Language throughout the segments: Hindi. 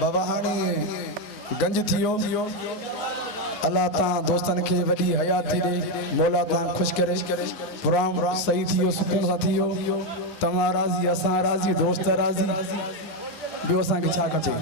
बाबा हाणे गंज थियो अल्लाह तां दोस्तन के वडी हयात थी दे मौला तां खुश करे प्रोग्राम सही थियो सुकून सा थियो तमा राजी असा राजी दोस्त राजी बियो असा के छा कचे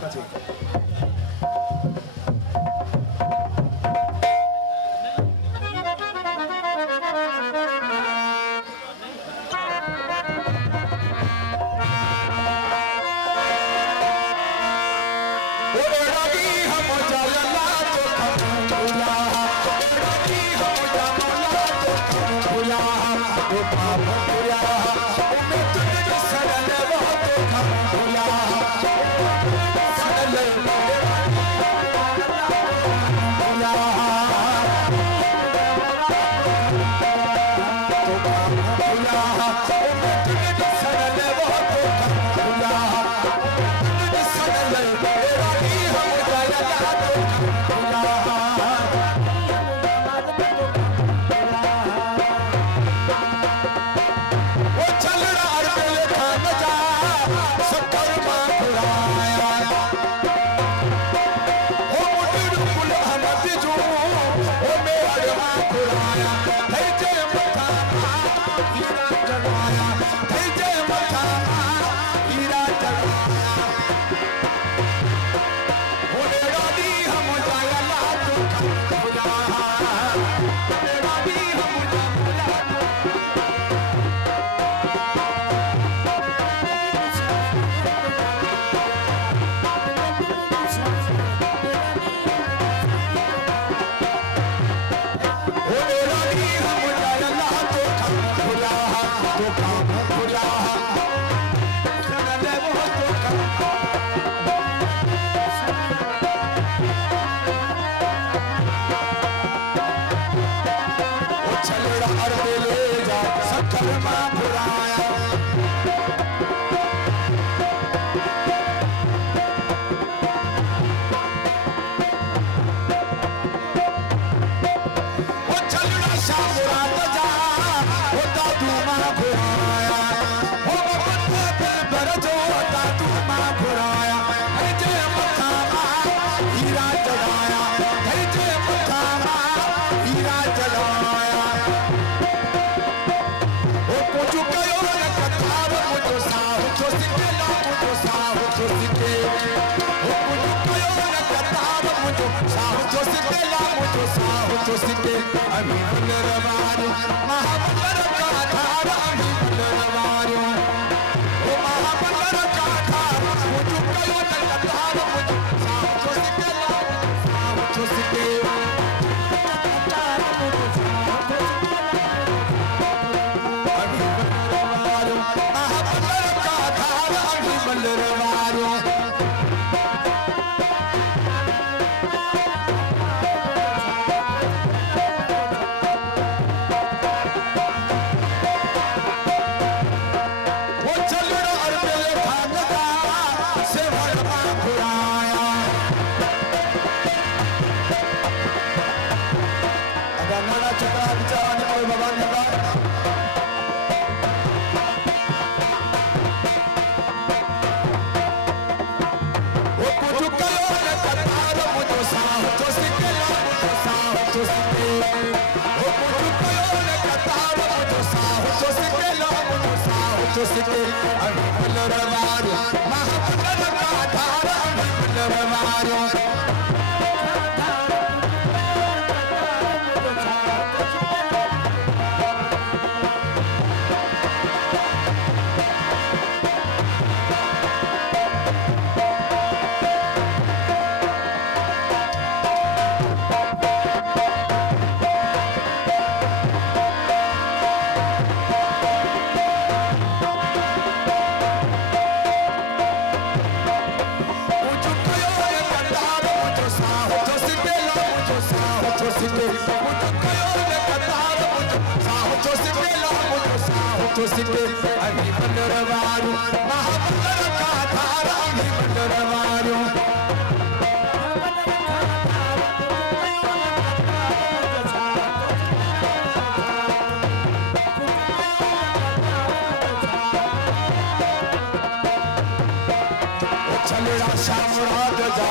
छलड़ा शामराद जा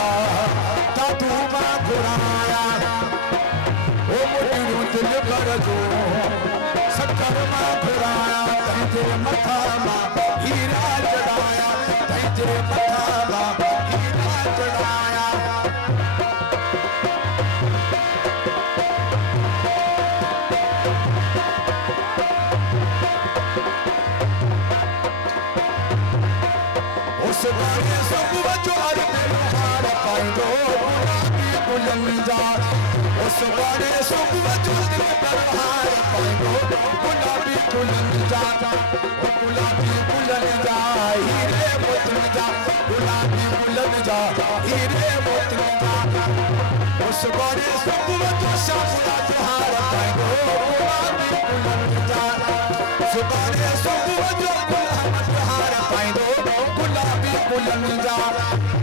तातू मां घुराया ओ मुटियूं दिल भर जो सकर मां घुराया तंहिंजे मथा मां हीरा चढ़ाया तंहिंजे मथा मां हीरा चढ़ाया उस बारे सब वजो हर हार पाइंदो गुलाबी बुलंद जा उस बारे सब वजो हार पाइंदो गुलाबी बुलंद जा ओ गुलाबी बुलंद जा हीरे मोती जा गुलाबी बुलंद जा हीरे मोती जा उस बारे सब वजो शामराज हार पाइंदो गुलाबी बुलंद जा उस बारे सब वजो हार पाइंदो गुलाबी बुलंद जा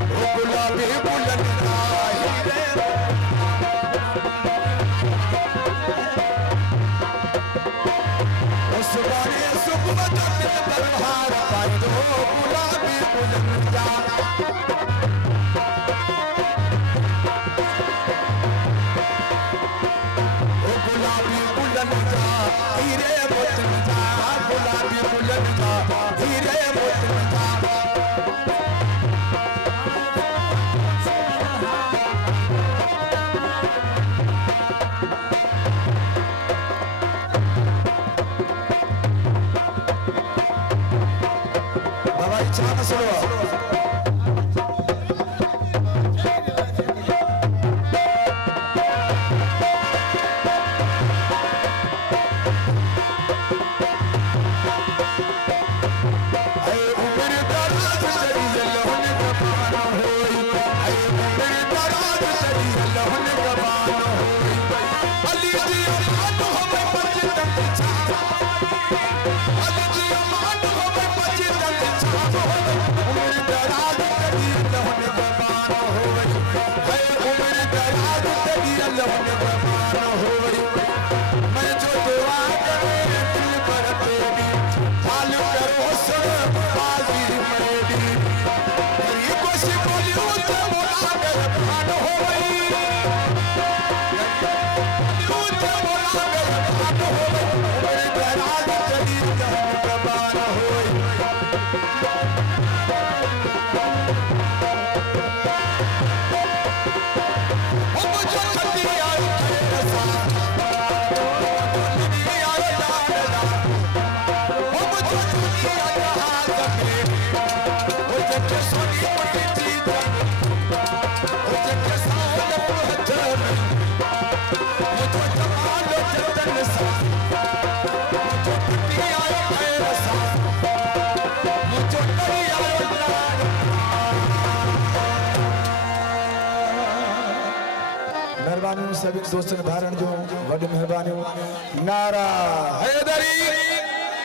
ओ गुलाबी बुलंद जा हीरे उस बारे सुख वजन पर हार पाइंदो गुलाबी बुलंद जा ओ गुलाबी बुलंद जा हीरे मोती जा गुलाबी बुलंद जा हीरे मोती जा सभी दोस्तन भारण जो वॾी महिरबानी नारा हैदरी